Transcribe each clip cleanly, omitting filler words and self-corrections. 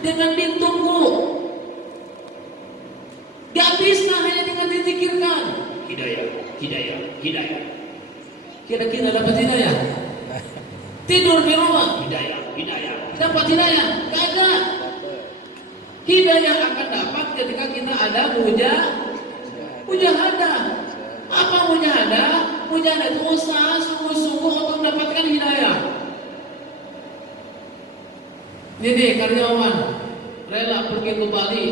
dengan ditunggu. Gak bisa hanya dengan dizikirkan. Hidayah, hidayah, hidayah. Kira-kira dapat hidayah? Tidur di rumah, hidayah, hidayah. Dapat hidayah? Gak ada. Hidayah akan dapat ketika kita ada mujahadah. Apa mujahadah? Mujahadah itu usaha sungguh-sungguh untuk mendapatkan hidayah. Ini karyawan rela pergi ke Bali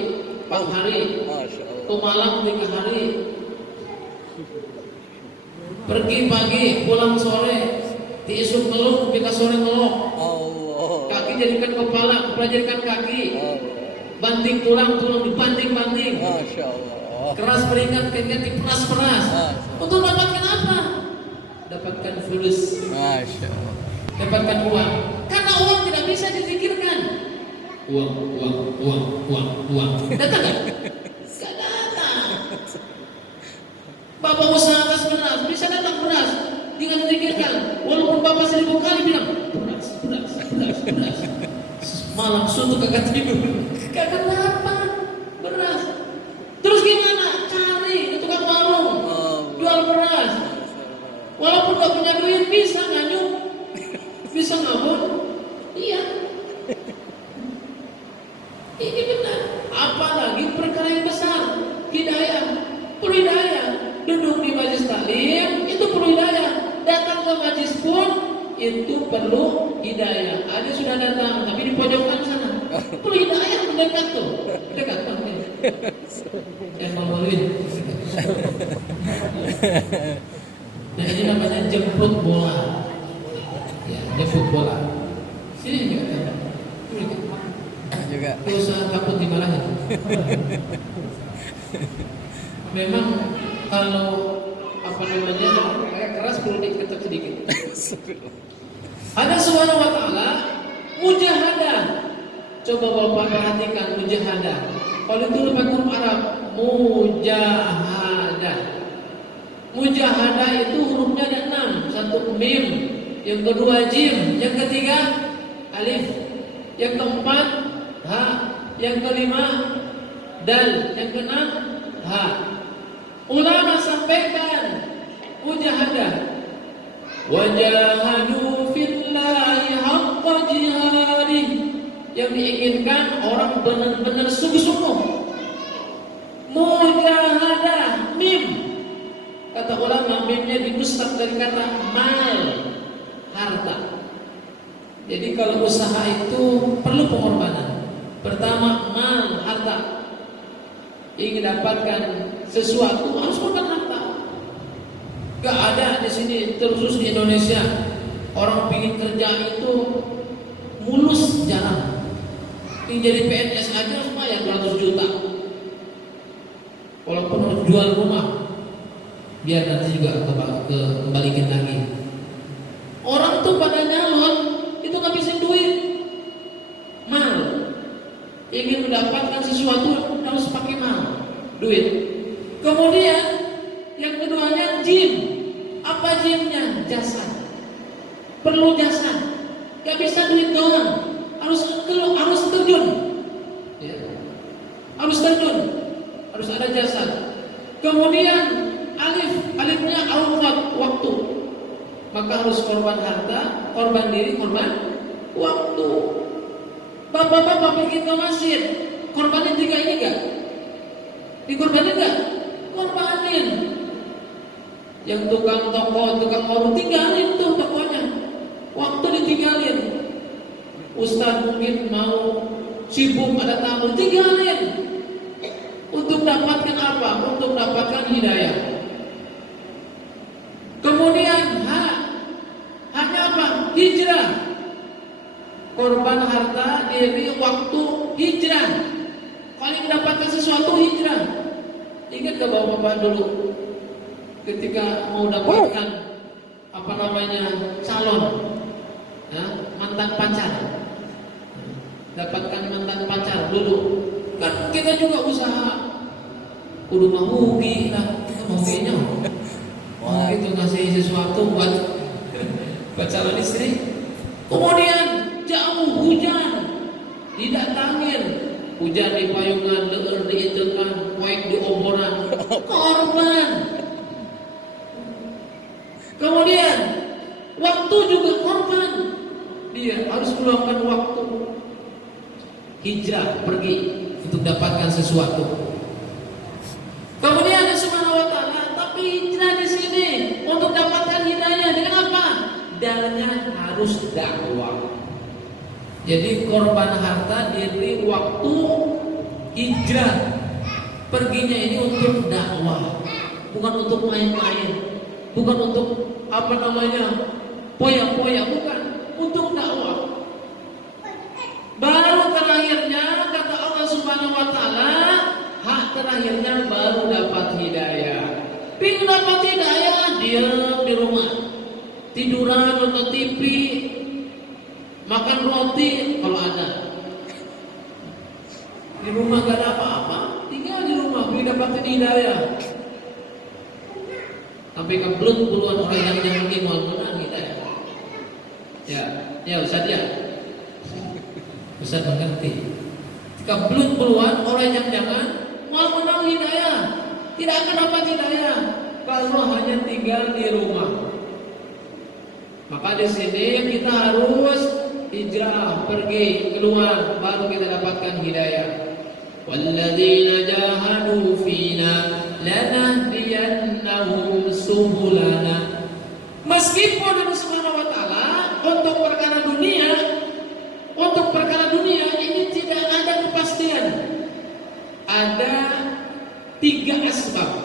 4 hari, ke Malang 3 hari, pergi pagi, pulang sore, diisuk ngeluk, kita sore ngeluk, kaki jadikan kepala, kepala jadikan kaki, banting tulang, tulang dibanting-banting, keras beringat, keringat diperas-peras. Untuk dapatkan apa? Dapatkan fulus, dapatkan uang. Karena uang tidak bisa dipikirkan. Uang. Datang kan? Gak datang. Bapak usaha atas beras, bisa datang beras. Tinggal dipikirkan. Walaupun Bapak 1000 kali bilang beras. Malam suntuk kagak tidur. Kagak dapat beras. Terus gimana? Cari ke tukang warung, jual beras. Walaupun gak punya duit bisa nganyuk, bisa ngabur. Iya. Ini benar. Apalagi perkara yang besar, hidayah. Perlu hidayah. Duduk di majlis taklim itu perlu hidayah. Datang ke majlis pun itu perlu hidayah. Ada sudah datang, tapi di pojokan sana. Perlu hidayah mendekat tuh. Dekat Pak. Yang ngomongin. Nah ini namanya jemput bola. Ya, jemput bola. Sini juga. Juga. Usaha takut dimarahin. Memang kalau apa namanya kayak keras perlu diketuk sedikit. Ada Subhanahu wa taala mujahadah. Coba Bapak perhatikan mujahadah. Kalau itu dapat huruf Arab mujahadah. Mujahadah itu hurufnya ada 6. Satu mim, yang kedua jim, yang ketiga alif, yang keempat ha, yang kelima dal, yang keenam ha. Ulama sampaikan mujahadah wajahadu fillahi haqqa jihadih, yang diinginkan orang benar-benar sungguh-sungguh. Mujahadah mim, kata ulama mimnya dimustaq dari kata mal, harta. Jadi kalau usaha itu perlu pengorbanan. Pertama mal, harta. Ingin dapatkan sesuatu harus korban harta. Gak ada di sini, terus di Indonesia orang ingin kerja itu mulus jarang. Ingin jadi PNS aja lumayan 200 juta. Walaupun harus jual rumah, biar nanti juga kembalikan lagi. Orang tuh pada nyalon itu ngabisin duit, mal. Ingin mendapatkan sesuatu harus pakai mal, duit. Kemudian yang keduanya jim. Apa jimnya? Jasa. Perlu jasa. Gak bisa duit doang. Harus terjun. Ya. Harus terjun. Harus ada jasa. Kemudian alifnya waktu. Maka harus korban harta, korban diri, korban waktu. Bapak-bapak pergi ke masjid, korbanin 3 ini enggak? Dikorbanin enggak? Korbanin. Yang tukang toko, tukang warung tinggalin tuh tokonya. Waktu ditinggalin. Ustaz mungkin mau sibuk ada tamu, tinggalin. Untuk dapatkan apa? Untuk dapatkan hidayah. Kemudian hanya apa? Hijrah. Korban harta diri waktu hijrah. Kalau mendapatkan sesuatu hijrah. Ingat gak bapak-bapak dulu ketika mau dapatkan apa namanya calon, ya, mantan pacar, dapatkan mantan pacar dulu kan kita juga usaha kudu mahugi lah, mahuginya itu ngasih sesuatu buat calon istri. Kemudian jauh hujan, tidak ditantangin. Hujan di payungan, leur diitekan, poek di oboran, korban. Kemudian waktu juga korban. Dia harus meluangkan waktu hijrah, pergi untuk dapatkan sesuatu. Kemudian Allah Subhanahu wa taala, tapi hijrah di sini untuk dapatkan hidayah dengan apa? Dalnya harus dakwah. Jadi korban harta diberi waktu hijrah. Perginya ini untuk dakwah, bukan untuk main-main, bukan untuk poya-poya, bukan, untuk dakwah. Baru terakhirnya kata Allah Subhanahu wa taala, hak terakhirnya baru dapat hidayah. Pengen dapat hidayah, diam di rumah, tiduran, nonton TV, makan roti kalau ada. Di rumah gak ada apa-apa, tinggal di rumah, pengen dapat hidayah. Sampai kebelut puluhan orang yang jangan mau menang hidayah. Ya Ustaz ya. Ustaz mengerti. Jika belum puluhan orang yang jangan mau menang hidayah, tidak akan dapat hidayah kalau hanya tinggal di rumah. Maka di sini kita harus hijrah, pergi keluar, baru kita dapatkan hidayah. Walladzina jahadu fina lanahdiyannahum subulana. Meskipun Allah Subhanahu wa taala untuk perkara dunia ini tidak ada kepastian. Ada 3 asbab.